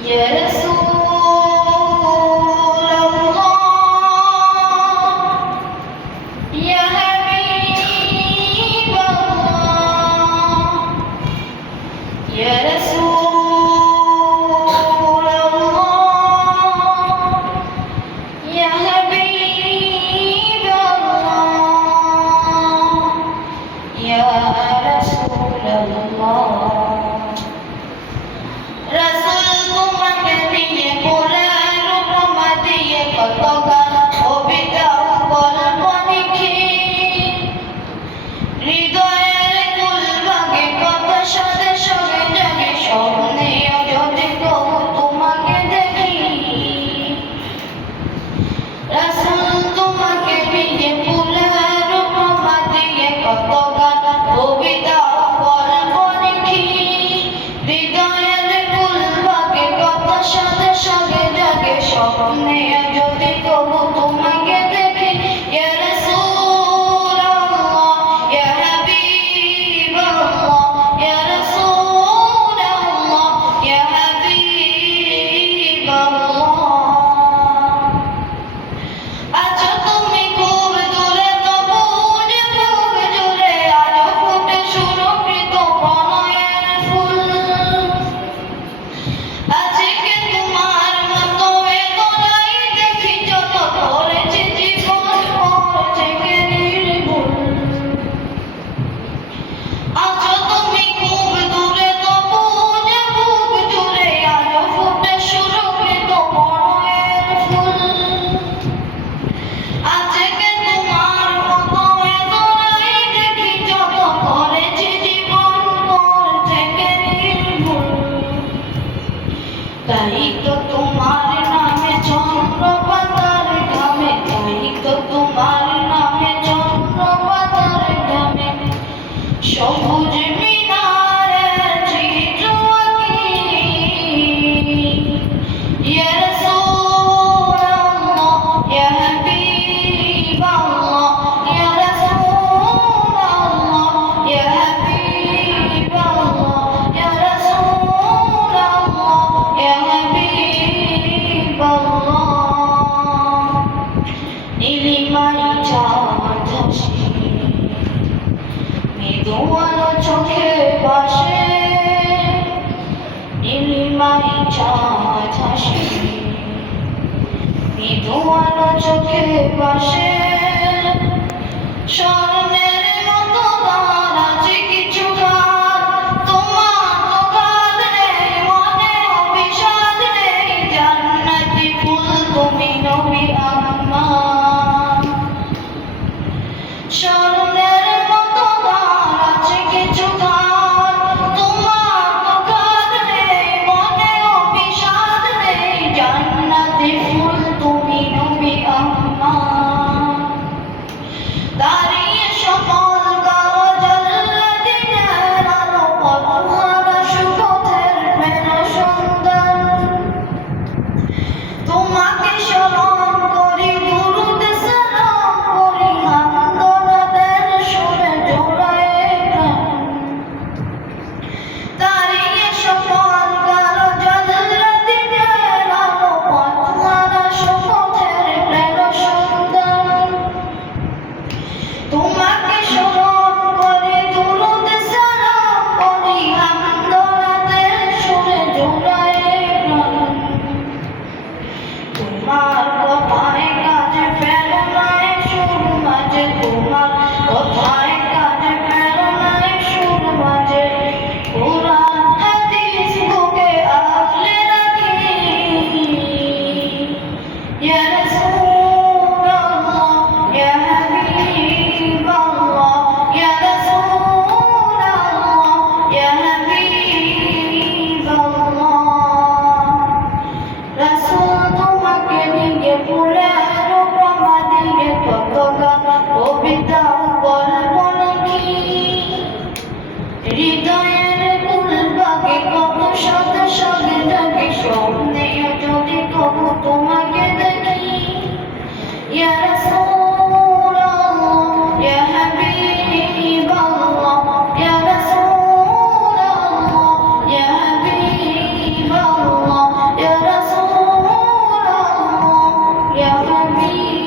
يا رسول الله يا حبيب الله يا رسول الله يا حبيب الله يا رسول الله রাসূল তোমাকে দিয়ে কোরআন উপমা দিয়ে কত গান কবিতা গল্প লিখি হৃদয়ের কুলবাগে কত সাথে সঙ্গে জাগে স্বপ্নে যদি তবু তোমাকে দেখি রাসূল তোমাকে দিয়ে কোরআন উপমা দিয়ে কত গান কবিতা গল্প লিখি হৃদয়ের সাথে সাথে জাগে স্বপ্নে যদি তবু তোমাকে দেখি ইয়া রাসূলুল্লাহ ইয়া হাবিবাল্লাহ ইয়া রাসূলুল্লাহ ইয়া হাবিবাল্লাহ আছো তুমি খুব দূরে তবু যে বুক জুড়ে আজও ফুটে সুরক্ষিত প্রণয়ের ফুল আজকে তোমার মতো বেদনাই দেখি যত করেছি জীবন থেকে নির্ভুল আছো তুমি খুব দূরে তবু যে বুক জুড়ে আজও ফুটে সুরক্ষিত প্রণয়ের ফুল আজকে তোমার মতো বেদনাই দেখি যত করেছি জীবন থেকে নির্ভুল তাই তো তোমার নামে চন্দ্রপাতার গ্রামে তাই তো তোমার নামে চন্দ্রপাতার গ্রামে সবুজ মিনারের চিত্র আঁকি ইয়া রাসূলুল্লাহ ইয়া হাবিবাল্লাহ ইয়া রাসূলুল্লাহ ইয়া হাবিবাল্লাহ ইয়া রাসূলুল্লাহ ইয়া হাবিবাল্লাহ নীলিমাই চাঁদ হাসি মৃদু আলো চোখে ভাসে নীলিমাই চাঁদ হাসি মৃদু আলো চোখে ভাসে স্বর্ণের মতো তার আছে কিছু গান তোমার তো কাঁদ নেই মনে বিষাদ নেই জান্নাতি ফুল তুমি নবী আমার স্বর্ণের মতো তার আছে কিছু গান তোমার তো কাঁদ নেই মনে বিষাদ নেই জান্নাতি ফুল তুমি নবী আমার দাঁড়িয়ে আমি